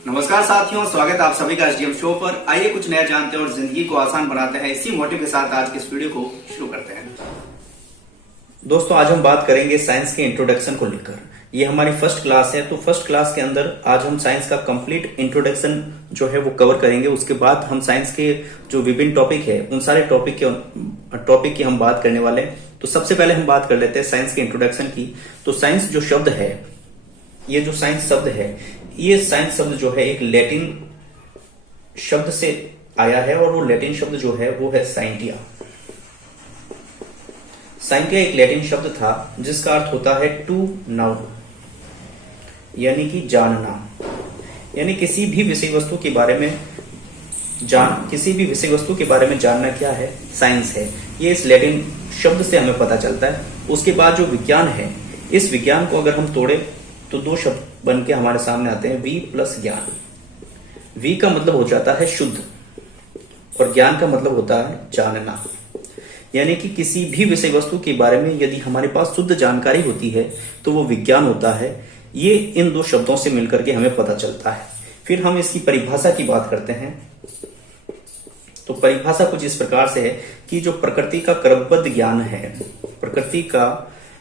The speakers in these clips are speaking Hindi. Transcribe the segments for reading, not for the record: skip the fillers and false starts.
नमस्कार साथियों, स्वागत है आप सभी का एसडीएम शो पर। आइए कुछ नया जानते हैं और जिंदगी को आसान बनाते हैं। इसी मोटिव के साथ आज के इस वीडियो को शुरू करते हैं। दोस्तों, आज हम बात करेंगे साइंस के इंट्रोडक्शन को लेकर। ये हमारी फर्स्ट क्लास है, तो फर्स्ट क्लास के अंदर आज हम साइंस का कंप्लीट इंट्रोडक्शन जो है वो कवर करेंगे। उसके बाद हम साइंस के जो विभिन्न टॉपिक है उन सारे टॉपिक की हम बात करने वाले हैं। तो सबसे पहले हम बात कर लेते हैं साइंस के इंट्रोडक्शन की। तो साइंस जो शब्द है, ये जो साइंस शब्द है, ये साइंस शब्द जो है एक लैटिन शब्द से आया है और वो लैटिन शब्द जो है वो है साइंटिया। साइंटिया एक लैटिन शब्द था जिसका अर्थ होता है टू नाउ, यानी कि जानना, यानी किसी भी विषय वस्तु के बारे में जानना क्या है, साइंस है। ये इस लैटिन शब्द से हमें पता चलता है। उसके बाद जो विज्ञान है, इस विज्ञान को अगर हम तोड़े तो दो शब्द बन के हमारे सामने आते हैं, वी प्लस ज्ञान। वी का मतलब हो जाता है शुद्ध और ज्ञान का मतलब होता है जानना, यानी कि किसी भी विषय वस्तु के बारे में यदि हमारे पास शुद्ध जानकारी होती है तो वो विज्ञान होता है। ये इन दो शब्दों से मिलकर के हमें पता चलता है। फिर हम इसकी परिभाषा की बात करते हैं। तो परिभाषा कुछ इस प्रकार से है कि जो प्रकृति का क्रमबद्ध ज्ञान है, प्रकृति का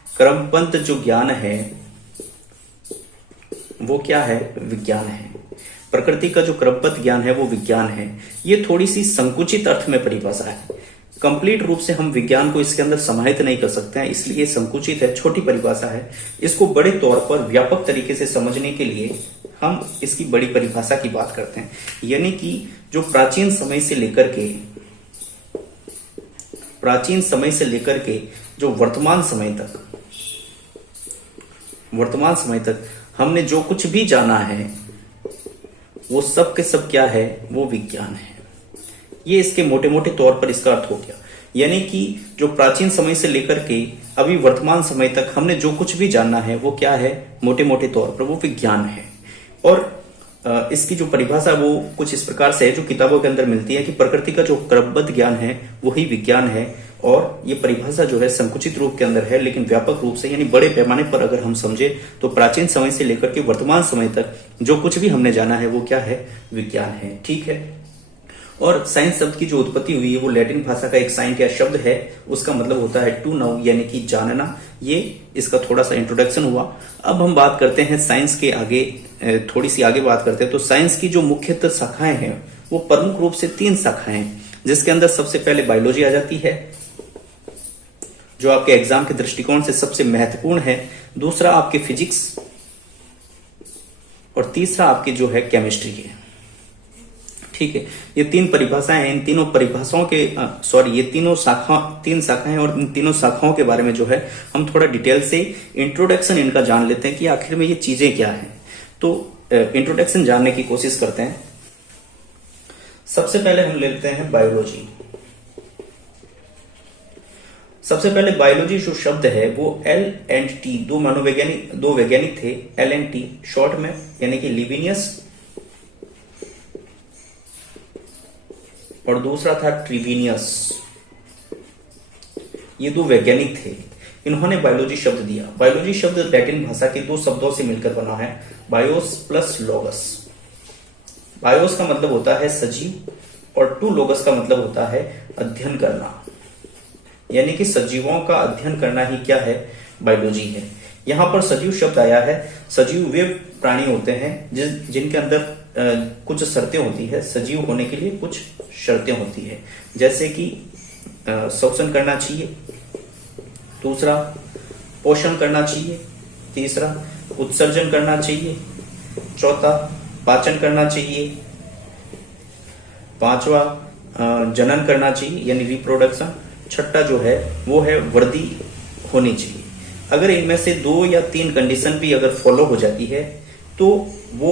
क्रमबद्ध जो ज्ञान है वो क्या है, विज्ञान है। प्रकृति का जो क्रमबद्ध ज्ञान है वो विज्ञान है। ये थोड़ी सी संकुचित अर्थ में परिभाषा है। कंप्लीट रूप से हम विज्ञान को इसके अंदर समाहित नहीं कर सकते हैं, इसलिए संकुचित है, छोटी परिभाषा है। इसको बड़े तौर पर व्यापक तरीके से समझने के लिए हम इसकी बड़ी परिभाषा की बात करते हैं। यानी कि जो प्राचीन समय से लेकर के जो वर्तमान समय तक हमने जो कुछ भी जाना है वो सब के सब क्या है, वो विज्ञान है। ये इसके मोटे मोटे तौर पर इसका अर्थ हो गया। यानी कि जो प्राचीन समय से लेकर के अभी वर्तमान समय तक हमने जो कुछ भी जानना है वो क्या है, मोटे मोटे तौर पर वो विज्ञान है। और इसकी जो परिभाषा वो कुछ इस प्रकार से है जो किताबों के अंदर मिलती है कि प्रकृति का जो क्रमबद्ध ज्ञान है वही विज्ञान है। और ये परिभाषा जो है संकुचित रूप के अंदर है, लेकिन व्यापक रूप से यानी बड़े पैमाने पर अगर हम समझे तो प्राचीन समय से लेकर के वर्तमान समय तक जो कुछ भी हमने जाना है वो क्या है, विज्ञान है। ठीक है। और साइंस शब्द की जो उत्पत्ति हुई है वो लैटिन भाषा का एक साइंटिया शब्द है। उसका मतलब होता है टू नाउ, यानी कि जानना। ये इसका थोड़ा सा इंट्रोडक्शन हुआ। अब हम बात करते हैं साइंस के आगे, थोड़ी सी आगे बात करते हैं। तो साइंस की जो मुख्यतः शाखाएं हैं वो प्रमुख रूप से 3 शाखाएं हैं, जिसके अंदर सबसे पहले बायोलॉजी आ जाती है जो आपके एग्जाम के दृष्टिकोण से सबसे महत्वपूर्ण है। दूसरा आपके फिजिक्स और तीसरा आपकी जो है केमिस्ट्री है। ठीक है। ये 3 परिभाषाएं हैं। इन तीनों परिभाषाओं के ये तीन शाखाएं और इन तीनों शाखाओं के बारे में जो है हम थोड़ा डिटेल से इंट्रोडक्शन इनका जान लेते हैं कि आखिर में ये चीजें क्या हैं। तो इंट्रोडक्शन जानने की कोशिश करते हैं। सबसे पहले हम लेते हैं बायोलॉजी। सबसे पहले बायोलॉजी जो शब्द है वो L&T, दो वैज्ञानिक थे, L&T शॉर्ट में, यानी कि लिविनियस और दूसरा था ट्रिविनियस। ये 2 वैज्ञानिक थे। इन्होंने बायोलॉजी शब्द दिया। बायोलॉजी शब्द लैटिन भाषा के 2 शब्दों से मिलकर बना है, बायोस प्लस लोगस। बायोस का मतलब होता है सजीव और टू लोगस का मतलब होता है अध्ययन करना, यानी कि सजीवों का अध्ययन करना ही क्या है, बायोलॉजी है। यहां पर सजीव शब्द आया है। सजीव वे प्राणी होते हैं जिनके अंदर कुछ शर्तें होती है। सजीव होने के लिए कुछ शर्तें होती है, जैसे कि श्वसन करना चाहिए, दूसरा पोषण करना चाहिए, तीसरा उत्सर्जन करना चाहिए, चौथा पाचन करना चाहिए, पांचवा जनन करना चाहिए यानी रिप्रोडक्शन, छठा जो है वो है वर्दी होनी चाहिए। अगर इनमें से 2 या 3 कंडीशन भी अगर फॉलो हो जाती है तो वो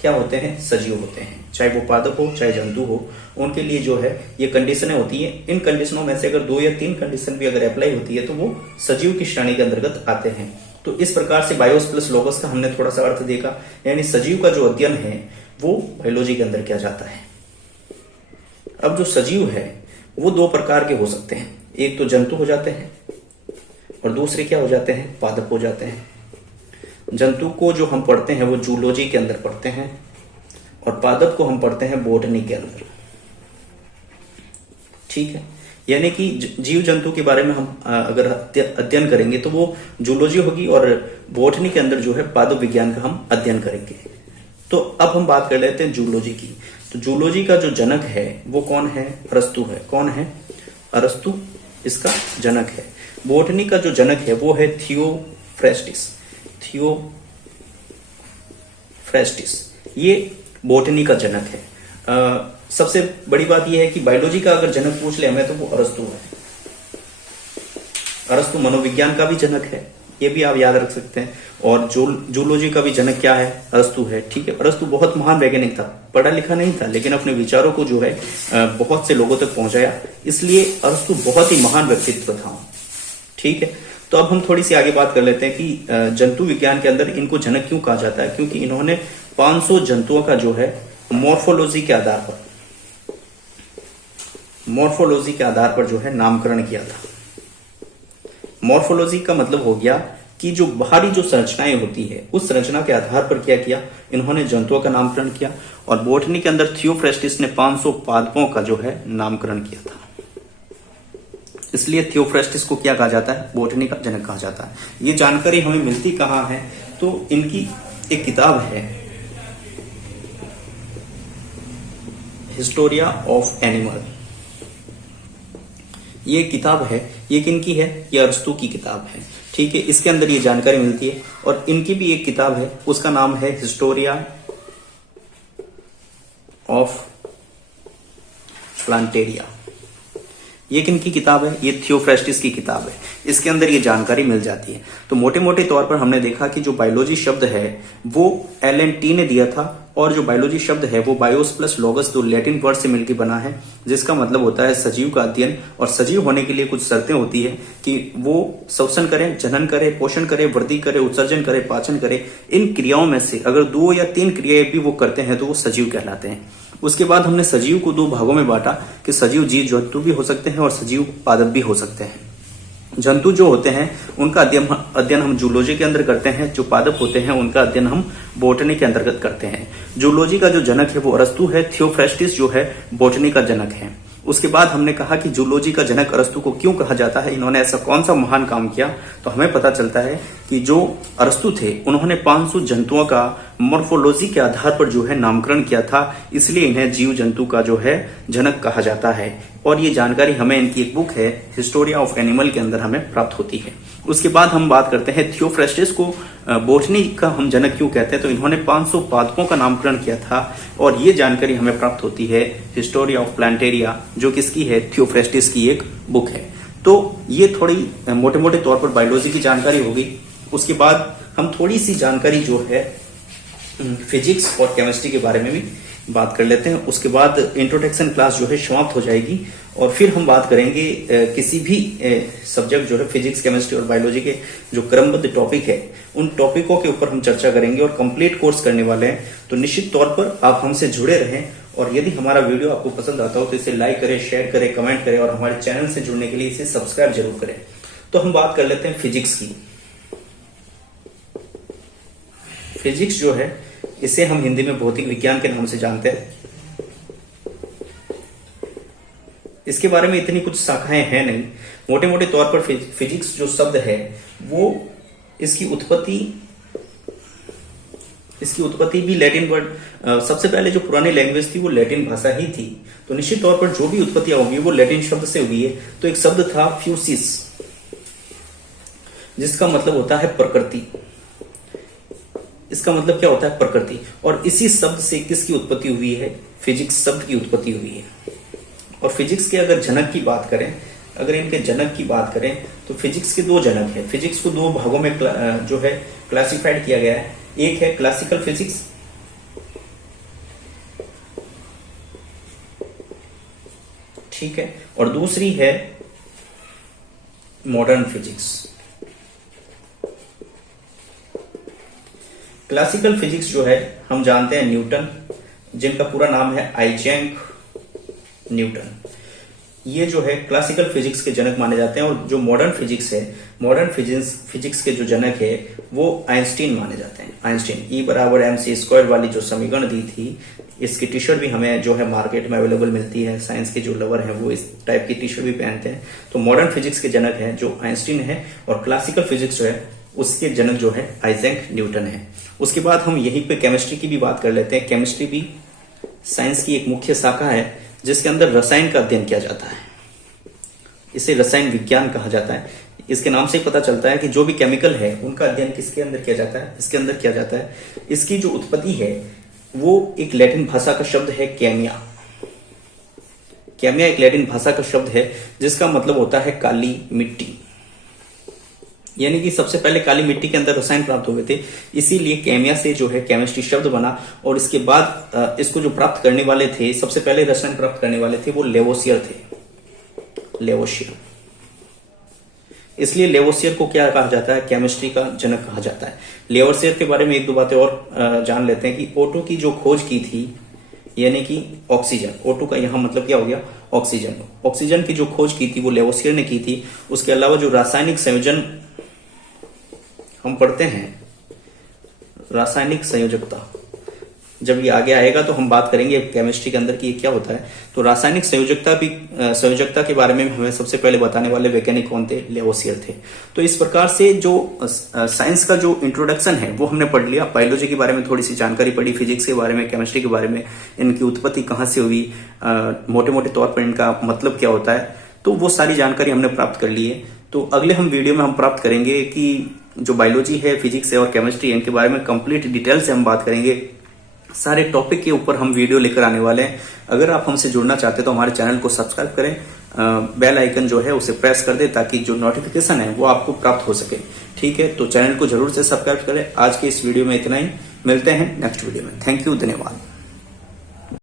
क्या होते हैं, सजीव होते हैं। चाहे वो पादप हो चाहे जंतु हो, उनके लिए जो है ये कंडीशनें होती हैं। इन कंडीशनों में से अगर 2 या 3 कंडीशन भी अगर अप्लाई होती है तो वो सजीव की श्रेणी के अंतर्गत आते हैं। तो इस प्रकार से बायोस प्लस लोगस का हमने थोड़ा सा अर्थ देखा, यानी सजीव का जो अध्ययन है वो बायोलॉजी के अंदर किया जाता है। अब जो सजीव है वो 2 प्रकार के हो सकते हैं, एक तो जंतु हो जाते हैं और दूसरे क्या हो जाते हैं, पादप हो जाते हैं। जंतु को जो हम पढ़ते हैं वो जूलॉजी के अंदर पढ़ते हैं और पादप को हम पढ़ते हैं बॉटनी के अंदर। ठीक है, यानी कि जीव जंतु के बारे में हम अगर अध्ययन करेंगे तो वो जूलॉजी होगी, और बॉटनी के अंदर जो है पादप विज्ञान का हम अध्ययन करेंगे। तो अब हम बात कर लेते हैं जूलॉजी की। तो जूलॉजी का जो जनक है वो कौन है? अरस्तु है। कौन है? अरस्तु इसका जनक है। बॉटनी का जो जनक है वो है थियोफ्रेस्टिस। थियोफ्रेस्टिस ये बॉटनी का जनक है। सबसे बड़ी बात यह है कि बायोलॉजी का अगर जनक पूछ ले हमें तो वो अरस्तु है। अरस्तु मनोविज्ञान का भी जनक है, ये भी आप याद रख सकते हैं। और जूलॉजी का भी जनक क्या है? अरस्तु है। ठीक है, अरस्तु बहुत महान वैज्ञानिक था, पढ़ा लिखा नहीं था, लेकिन अपने विचारों को जो है बहुत से लोगों तक पहुंचाया, इसलिए अरस्तु बहुत ही महान व्यक्तित्व था। ठीक है, तो अब हम थोड़ी सी आगे बात कर लेते हैं कि जंतु विज्ञान के अंदर इनको जनक क्यों कहा जाता है? क्योंकि इन्होंने 500 जंतुओं का जो है मॉर्फोलॉजी के आधार पर जो है नामकरण किया था। मॉर्फोलॉजी का मतलब हो गया कि जो बाहरी जो संरचनाएं होती है उस संरचना के आधार पर क्या किया इन्होंने? जंतुओं का नामकरण किया। और बॉटनी के अंदर थियोफ्रेस्टिस ने 500 पादपों का जो है नामकरण किया था। इसलिए थियोफ्रेस्टिस को क्या कहा जाता है? बॉटनी का जनक कहा जाता है। ये जानकारी हमें मिलती कहां है? तो इनकी एक किताब है हिस्टोरिया ऑफ एनिमल। ये किताब है, ये किनकी है? ये अरस्तु की किताब है। ठीक है, इसके अंदर ये जानकारी मिलती है। और इनकी भी एक किताब है, उसका नाम है हिस्टोरिया ऑफ प्लांटेरिया। ये किनकी किताब है? ये थियोफ्रेस्टिस की किताब है। इसके अंदर ये जानकारी मिल जाती है। तो मोटे मोटे तौर पर हमने देखा कि जो बायोलॉजी शब्द है वो LNT ने दिया था, और जो बायोलॉजी शब्द है वो बायोस प्लस लॉगस, दो लैटिन वर्ड से मिलकर बना है, जिसका मतलब होता है सजीव का अध्ययन। और सजीव होने के लिए कुछ शर्तें होती है कि वो श्वसन करे, जनन करे, पोषण करे, वृद्धि करे, उत्सर्जन करे, पाचन करे। इन क्रियाओं में से अगर 2 या 3 क्रियाएं भी वो करते हैं तो वो सजीव कहलाते हैं। उसके बाद हमने सजीव को 2 भागों में बांटा कि सजीव जीव जंतु भी हो सकते हैं और सजीव पादप भी हो सकते हैं। जंतु जो होते हैं उनका अध्ययन हम जूलॉजी के अंदर करते हैं, जो पादप होते हैं उनका अध्ययन हम बॉटनी के अंतर्गत करते हैं। जूलॉजी का जो जनक है वो अरस्तु है, थियोफ्रेस्टिस जो है बॉटनी का जनक है। उसके बाद हमने कहा कि जूलॉजी का जनक अरस्तु को क्यों कहा जाता है, इन्होंने ऐसा कौन सा महान काम किया, तो हमें पता चलता है कि जो अरस्तु थे उन्होंने 500 जंतुओं का मॉर्फोलॉजी के आधार पर जो है नामकरण किया था, इसलिए इन्हें जीव जंतु का जो है जनक कहा जाता है। और ये जानकारी हमें इनकी एक बुक है हिस्टोरिया ऑफ एनिमल के अंदर हमें प्राप्त होती है। उसके बाद हम बात करते हैं थियोफ्रेस्टिस को बॉटनी का हम जनक क्यों कहते हैं, तो इन्होंने 500 पादपों का नामकरण किया था, और ये जानकारी हमें प्राप्त होती है हिस्टोरिया ऑफ प्लांटेरिया, जो किसकी है? थियोफ्रेस्टिस की एक बुक है। तो ये थोड़ी मोटे मोटे तौर पर बायोलॉजी की जानकारी होगी। उसके बाद हम थोड़ी सी जानकारी जो है फिजिक्स और केमिस्ट्री के बारे में भी बात कर लेते हैं। उसके बाद इंट्रोडक्शन क्लास जो है समाप्त हो जाएगी, और फिर हम बात करेंगे किसी भी सब्जेक्ट जो है फिजिक्स, केमिस्ट्री और बायोलॉजी के जो क्रमबद्ध टॉपिक है उन टॉपिकों के ऊपर हम चर्चा करेंगे और कंप्लीट कोर्स करने वाले हैं। तो निश्चित तौर पर आप हमसे जुड़े रहें, और यदि हमारा वीडियो आपको पसंद आता हो तो इसे लाइक करें, शेयर करें, कमेंट करें, और हमारे चैनल से जुड़ने के लिए इसे सब्सक्राइब जरूर करें। तो हम बात कर लेते हैं फिजिक्स की। फिजिक्स जो है इसे हम हिंदी में भौतिक विज्ञान के नाम से जानते हैं। इसके बारे में इतनी कुछ शाखाएं हैं नहीं। मोटे मोटे तौर पर फिजिक्स जो शब्द है वो इसकी उत्पत्ति भी लैटिन वर्ड, सबसे पहले जो पुरानी लैंग्वेज थी वो लैटिन भाषा ही थी। तो निश्चित तौर पर जो भी उत्पत्तियां होगी वो लैटिन शब्द से हुई है। तो एक शब्द था फ्यूसिस, जिसका मतलब होता है प्रकृति। इसका मतलब क्या होता है? प्रकृति। और इसी शब्द से किसकी उत्पत्ति हुई है? फिजिक्स शब्द की उत्पत्ति हुई है। और फिजिक्स के अगर जनक की बात करें, अगर इनके जनक की बात करें तो फिजिक्स के 2 जनक है। फिजिक्स को 2 भागों में जो है क्लासिफाइड किया गया है। एक है क्लासिकल फिजिक्स, ठीक है, और दूसरी है मॉडर्न फिजिक्स। क्लासिकल फिजिक्स जो है हम जानते हैं न्यूटन, जिनका पूरा नाम है आइजैक न्यूटन। ये जो है क्लासिकल फिजिक्स के जनक माने जाते हैं, और जो मॉडर्न फिजिक्स है, मॉडर्न फिजिक्स के जो जनक है वो आइंस्टीन माने जाते हैं। आइंस्टीन E=mc² वाली जो समीकरण दी थी, इसकी टी शर्ट भी हमें जो है मार्केट में अवेलेबल मिलती है। साइंस के जो लवर हैं वो इस टाइप की टी शर्ट भी पहनते हैं। तो मॉडर्न फिजिक्स के जनक है जो आइंस्टीन है, और क्लासिकल फिजिक्स जो है उसके जनक जो है आइजैक न्यूटन है। उसके बाद हम यहीं पे केमिस्ट्री की भी बात कर लेते हैं। केमिस्ट्री भी साइंस की एक मुख्य शाखा है जिसके अंदर रसायन का अध्ययन किया जाता है। इसे रसायन विज्ञान कहा जाता है। इसके नाम से ही पता चलता है कि जो भी केमिकल है उनका अध्ययन किसके अंदर किया जाता है, इसके अंदर किया जाता है। इसकी जो उत्पत्ति है वो एक लैटिन भाषा का शब्द है केमिया। केमिया एक लैटिन भाषा का शब्द है जिसका मतलब होता है काली मिट्टी, यानी कि सबसे पहले काली मिट्टी के अंदर रसायन प्राप्त हुए थे, इसीलिए केमिया से जो है केमिस्ट्री शब्द बना। और इसके बाद इसको जो प्राप्त करने वाले थे, सबसे पहले रसायन प्राप्त करने वाले थे वो लेवोसियर थे, लेवोसियर। इसलिए लेवोसियर को क्या कहा जाता है, केमिस्ट्री का जनक कहा जाता है। लेवोसियर के बारे में एक दो बातें और जान लेते हैं कि O2 की जो खोज की थी, यानी कि ऑक्सीजन, O2 का यहां मतलब क्या हो गया, ऑक्सीजन। ऑक्सीजन की जो खोज की थी वो लेवोसियर ने की थी। उसके अलावा जो रासायनिक संयोजन हम पढ़ते हैं, रासायनिक संयोजकता, जब ये आगे आएगा तो हम बात करेंगे केमिस्ट्री के अंदर कि ये क्या होता है। तो रासायनिक संयोजकता के बारे में हमें सबसे पहले बताने वाले वैज्ञानिक कौन थे, लेवोसियर थे। तो इस प्रकार से जो साइंस का जो इंट्रोडक्शन है वो हमने पढ़ लिया। बायोलॉजी के बारे में थोड़ी सी जानकारी पढ़ी, फिजिक्स के बारे में, केमिस्ट्री के बारे में, इनकी उत्पत्ति कहाँ से हुई, मोटे मोटे तौर पर इनका मतलब क्या होता है, तो वो सारी जानकारी हमने प्राप्त कर ली है। तो अगले हम वीडियो में हम प्राप्त करेंगे कि जो बायोलॉजी है, फिजिक्स है और केमिस्ट्री है, इनके बारे में कंप्लीट डिटेल से हम बात करेंगे। सारे टॉपिक के ऊपर हम वीडियो लेकर आने वाले हैं। अगर आप हमसे जुड़ना चाहते हैं तो हमारे चैनल को सब्सक्राइब करें, बेल आइकन जो है उसे प्रेस कर दें ताकि जो नोटिफिकेशन है वो आपको प्राप्त हो सके। ठीक है, तो चैनल को जरूर से सब्सक्राइब करें। आज के इस वीडियो में इतना ही, मिलते हैं नेक्स्ट वीडियो में। थैंक यू, धन्यवाद।